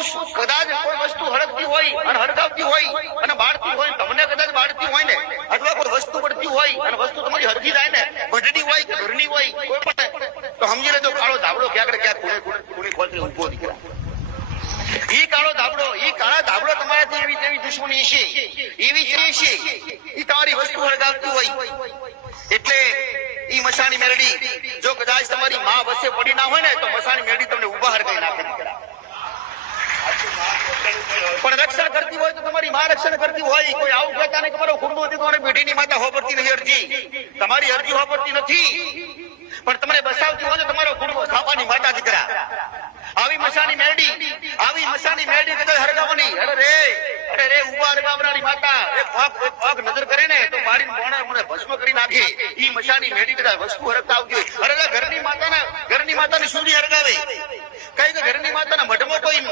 કહું છું, કદાચ કોઈ વસ્તુ હળગતી હોય અને હળગાવતી હોય અને બાળતી હોય, તમને કદાચ બાળતી હોય ને, અથવા કોઈ વસ્તુ પડતી હોય અને વસ્તુ તમારી હરખી જાય ને, ભટડી હોય કે ઘરની હોય કોઈ પણ, તો સમજી લેજો કાળો ધાબળો ક્યાંક ને ક્યાંક ખૂણે ખોલતી ઉભો દીકરા. ઈ કાળો ધાબળો, ઈ કાળા ધાબળો તમારાથી એવી તેવી દુશ્મની છે, એવી છે, ઈ તમારી વસ્તુ હળગાવતી હોય. એટલે ઈ મસાણી મેરડી જો કદાચ તમારી માં વચ્ચે પડી ના હોય ને, તો મસાણી મેરડી તમને ઉભા હરગાઈ નાખે દીકરા. પણ રક્ષણ કરતી હોય તો તમારી માં રક્ષણ કરતી હોય. કોઈ આવું કહેતા નહીં તમારો ખુરદો હતી તમારી બેટીની માતા હોપડતી નહીં અરજી, તમારી અરજી હોપડતી નથી, પણ તમને બસાવતી હોય તો તમારો ખુરદો થાપાની માતા દીકરા. આવી મસાણી મેરડી કદાચ હરગાવવાની, અરે રે ઉભા હરગાવનારી માતા પગ નજર કરે ને તો મારીને મોણા મને ભસ્મ કરી નાખે. ઈ મસાણી મેરડી કદાચ વસ્તુ હરગતા આવતી હોય. અરે ઘરની માતાને સુધી હરગાવે. કઈ કે ઘરની માતાના મઢમાં કોઈ